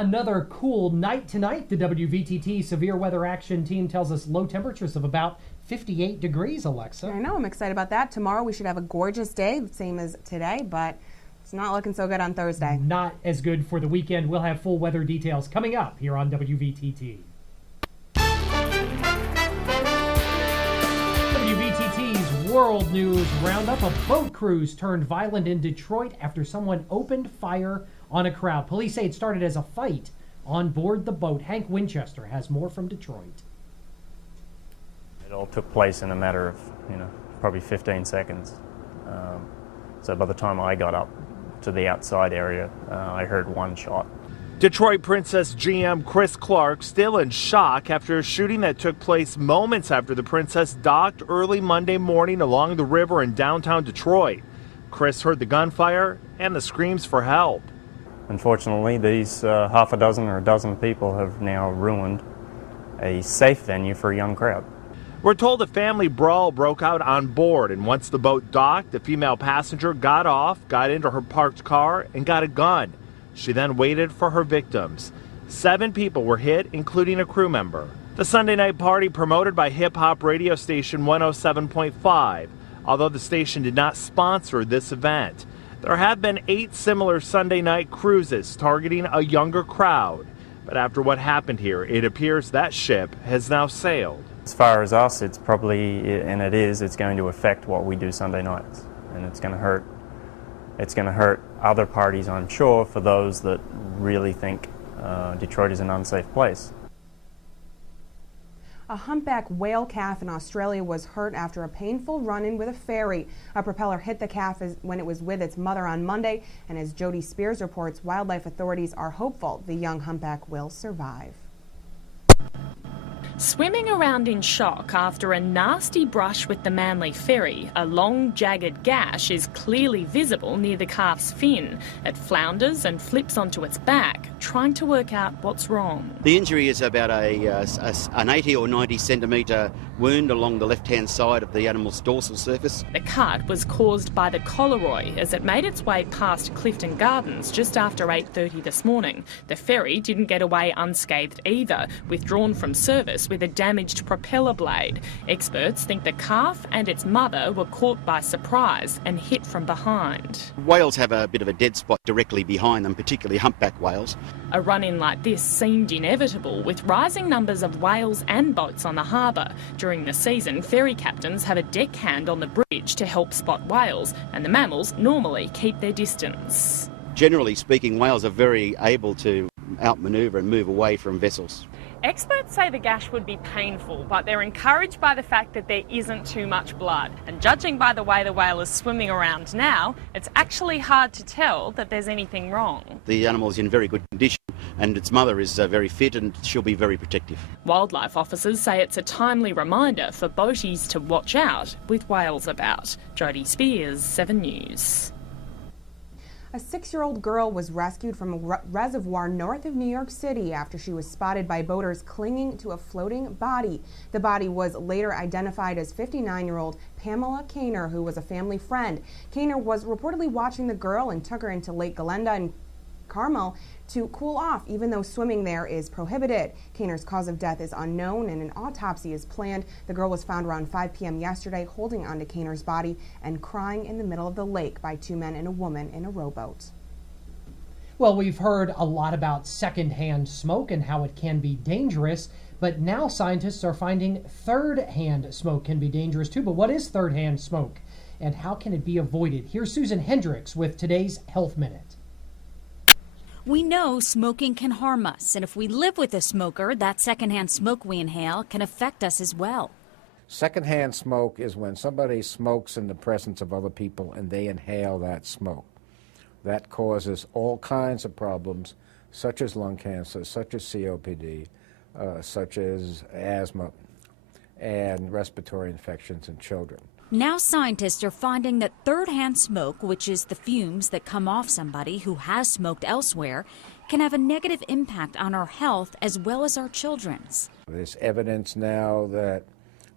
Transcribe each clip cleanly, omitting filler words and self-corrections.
Another cool night tonight. The WVTT Severe Weather Action Team tells us low temperatures of about 58 degrees, Alexa. I know, I'm excited about that. Tomorrow we should have a gorgeous day, same as today, but it's not looking so good on Thursday. Not as good for the weekend. We'll have full weather details coming up here on WVTT. WVTT's World News Roundup. A boat cruise turned violent in Detroit after someone opened fire on a crowd. Police say it started as a fight on board the boat. Hank Winchester has more from Detroit. It all took place in a matter of, probably 15 seconds. So by the time I got up to the outside area, I heard one shot. Detroit Princess GM Chris Clark still in shock after a shooting that took place moments after the Princess docked early Monday morning along the river in downtown Detroit. Chris heard the gunfire and the screams for help. Unfortunately, these half a dozen or a dozen people have now ruined a safe venue for a young crowd. We're told a family brawl broke out on board, and once the boat docked, the female passenger got off, got into her parked car, and got a gun. She then waited for her victims. 7 people were hit, including a crew member. The Sunday night party promoted by hip-hop radio station 107.5, although the station did not sponsor this event. There have been 8 similar Sunday night cruises targeting a younger crowd. But after what happened here, it appears that ship has now sailed. As far as us, it's probably, and it's going to affect what we do Sunday nights. And it's going to hurt. It's going to hurt other parties, I'm sure, for those that really think Detroit is an unsafe place. A humpback whale calf in Australia was hurt after a painful run-in with a ferry. A propeller hit the calf when it was with its mother on Monday, and as Jody Spears reports, wildlife authorities are hopeful the young humpback will survive. Swimming around in shock after a nasty brush with the Manly ferry, a long, jagged gash is clearly visible near the calf's fin. It flounders and flips onto its back, trying to work out what's wrong. The injury is about an 80 or 90 centimetre wound along the left-hand side of the animal's dorsal surface. The cut was caused by the Collaroy as it made its way past Clifton Gardens just after 8:30 this morning. The ferry didn't get away unscathed either, withdrawn from service with a damaged propeller blade. Experts think the calf and its mother were caught by surprise and hit from behind. Whales have a bit of a dead spot directly behind them, particularly humpback whales. A run-in like this seemed inevitable, with rising numbers of whales and boats on the harbour. During the season, ferry captains have a deckhand on the bridge to help spot whales, and the mammals normally keep their distance. Generally speaking, whales are very able to outmanoeuvre and move away from vessels. Experts say the gash would be painful, but they're encouraged by the fact that there isn't too much blood. And judging by the way the whale is swimming around now, it's actually hard to tell that there's anything wrong. The animal is in very good condition and its mother is very fit and she'll be very protective. Wildlife officers say it's a timely reminder for boaties to watch out with whales about. Jody Spears, 7 News. A 6-year-old girl was rescued from a reservoir north of New York City after she was spotted by boaters clinging to a floating body. The body was later identified as 59-year-old Pamela Kaner, who was a family friend. Kaner was reportedly watching the girl and took her into Lake Galenda in Carmel to cool off, even though swimming there is prohibited. Kaner's cause of death is unknown and an autopsy is planned. The girl was found around 5 p.m. yesterday holding onto Kaner's body and crying in the middle of the lake by 2 men and a woman in a rowboat. Well, we've heard a lot about secondhand smoke and how it can be dangerous, but now scientists are finding third-hand smoke can be dangerous too. But what is third-hand smoke and how can it be avoided? Here's Susan Hendricks with today's Health Minute. We know smoking can harm us, and if we live with a smoker, that secondhand smoke we inhale can affect us as well. Secondhand smoke is when somebody smokes in the presence of other people and they inhale that smoke. That causes all kinds of problems, such as lung cancer, such as COPD, such as asthma, and respiratory infections in children. Now scientists are finding that third-hand smoke, which is the fumes that come off somebody who has smoked elsewhere, can have a negative impact on our health as well as our children's. There's evidence now that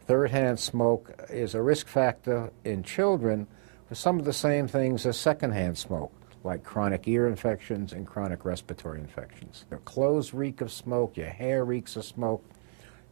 third-hand smoke is a risk factor in children for some of the same things as second-hand smoke, like chronic ear infections and chronic respiratory infections. Your clothes reek of smoke, your hair reeks of smoke.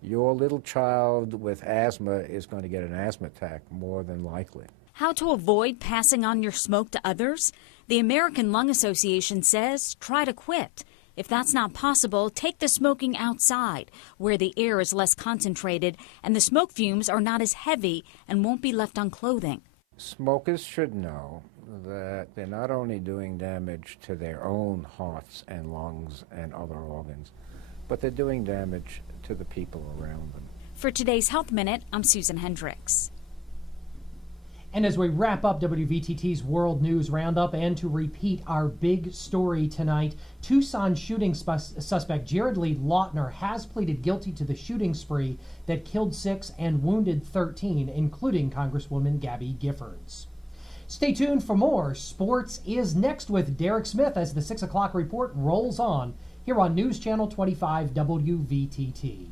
Your little child with asthma is going to get an asthma attack more than likely. How to avoid passing on your smoke to others? The American Lung Association says try to quit. If that's not possible, take the smoking outside, where the air is less concentrated and the smoke fumes are not as heavy and won't be left on clothing. Smokers should know that they're not only doing damage to their own hearts and lungs and other organs, but they're doing damage to the people around them. For today's Health Minute, I'm Susan Hendricks. And as we wrap up WVTT's World News Roundup, and to repeat our big story tonight, Tucson shooting suspect Jared Lee Lautner has pleaded guilty to the shooting spree that killed 6 and wounded 13, including Congresswoman Gabby Giffords. Stay tuned for more. Sports is next with Derek Smith as the 6 o'clock report rolls on here on News Channel 25 WVTT.